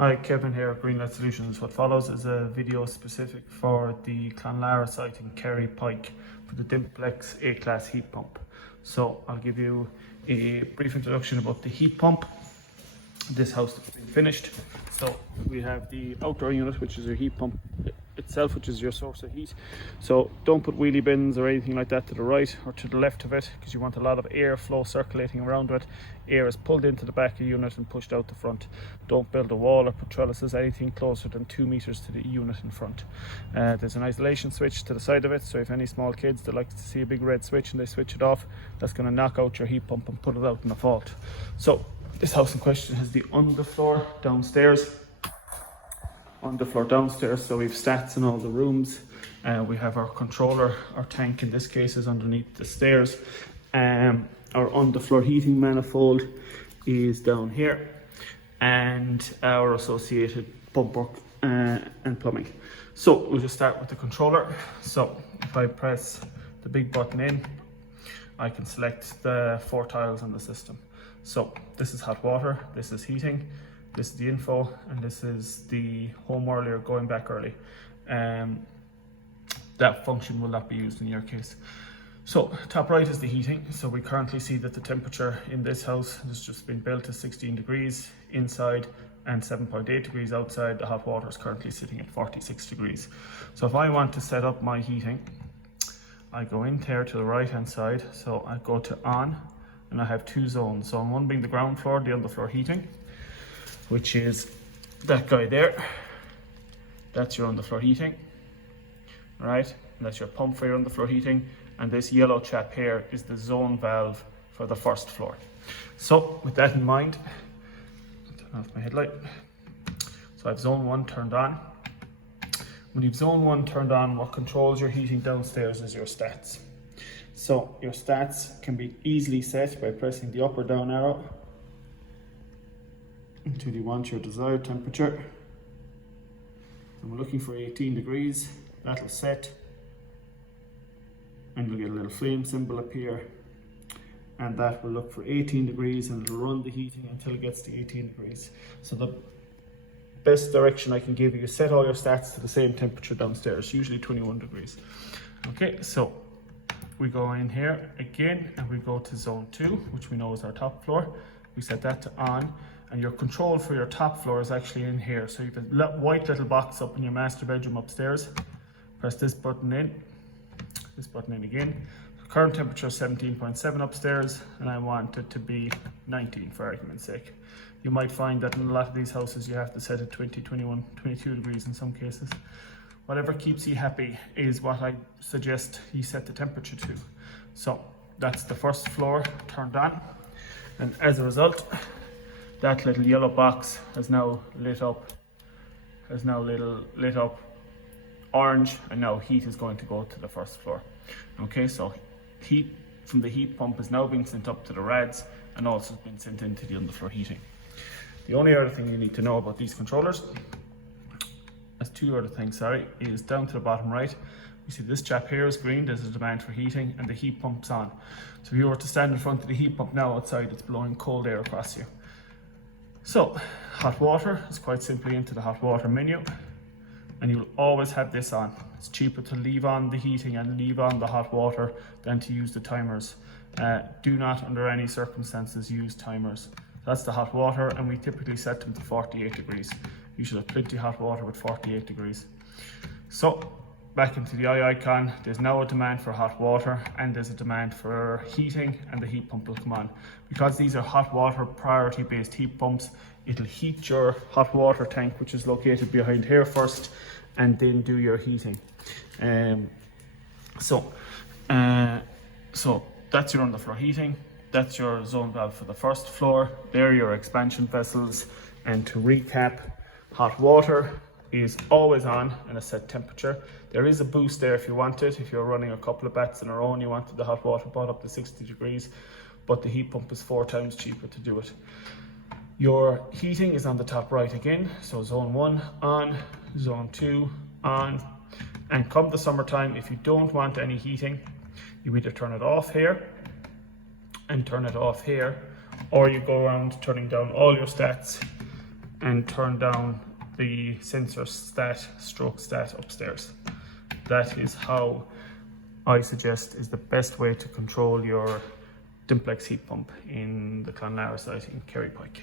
Hi, Kevin here at Greenlight Solutions. What follows is a video specific for the Clonlara site in Kerry Pike for the Dimplex A Class heat pump. So I'll give you a brief introduction about the heat pump. This house has been finished. So we have the outdoor unit, which is your heat pump itself, which is your source of heat. So don't put wheelie bins or anything like that to the right or to the left of it, because you want a lot of air flow circulating around it. Air is pulled into the back of the unit and pushed out the front. Don't build a wall or put trellises anything closer than 2 meters to the unit in front. There's an isolation switch to the side of it, so if any small kids that like to see a big red switch and they switch it off, that's going to knock out your heat pump and put it out in the fault. So this house in question has the underfloor downstairs. So we've stats in all the rooms. We have our controller, our tank in this case is underneath the stairs. Our underfloor heating manifold is down here, and our associated pump work and plumbing. So we'll just start with the controller. So if I press the big button in, I can select the 4 tiles on the system. So this is hot water, this is heating, this is the info, and this is the home early or going back early. That function will not be used in your case. So top right is the heating. So we currently see that the temperature in this house has just been built to 16 degrees inside and 7.8 degrees outside. The hot water is currently sitting at 46 degrees. So if I want to set up my heating, I go in there to the right hand side. So I go to on, and I have 2 zones. So one being the ground floor, the underfloor heating, which is that guy there. That's your underfloor heating, right? And that's your pump for your underfloor heating. And this yellow chap here is the zone valve for the first floor. So with that in mind, I'll turn off my headlight. So I have zone 1 turned on. When you've zone 1 turned on, what controls your heating downstairs is your stats. So your stats can be easily set by pressing the up or down arrow until you want your desired temperature. And we're looking for 18 degrees, that'll set, and you'll get a little flame symbol appear, and that will look for 18 degrees, and it'll run the heating until it gets to 18 degrees. So the best direction I can give you is set all your stats to the same temperature downstairs, usually 21 degrees. Okay, so we go in here again and we go to zone 2, which we know is our top floor. We set that to on, and your control for your top floor is actually in here. So you have a white little box up in your master bedroom upstairs. Press this button in again. Current temperature is 17.7 upstairs, and I want it to be 19 for argument's sake. You might find that in a lot of these houses you have to set it 20, 21, 22 degrees in some cases. Whatever keeps you happy is what I suggest you set the temperature to. So that's the first floor turned on, and as a result, that little yellow box has now lit up orange, and now heat is going to go to the first floor. Okay, so heat from the heat pump is now being sent up to the rads and also been sent into the underfloor heating. The only other thing you need to know about these controllers, there's 2 other things, is down to the bottom right. You see this chap here is green, there's a demand for heating, and the heat pump's on. So if you were to stand in front of the heat pump now outside, it's blowing cold air across you. So hot water is quite simply into the hot water menu, and you'll always have this on. It's cheaper to leave on the heating and leave on the hot water than to use the timers. Do not under any circumstances use timers. That's the hot water, and we typically set them to 48 degrees. You should have plenty of hot water with 48 degrees. So back into the eye icon, there's now a demand for hot water and there's a demand for heating, and the heat pump will come on. Because these are hot water priority based heat pumps, it'll heat your hot water tank, which is located behind here first, and then do your heating. So that's your underfloor heating, that's your zone valve for the first floor, they're your expansion vessels. And to recap, hot water is always on and a set temperature. There is a boost there if you want it. If you're running a couple of baths in a row and you wanted the hot water brought up to 60 degrees, but the heat pump is 4 times cheaper to do it. Your heating is on the top right again. So zone 1 on, zone 2 on, and come the summertime, if you don't want any heating, you either turn it off here and turn it off here, or you go around turning down all your stats and turn down the sensor stat upstairs. That is how I suggest is the best way to control your Dimplex heat pump in the Clonlara site in Kerry Pike.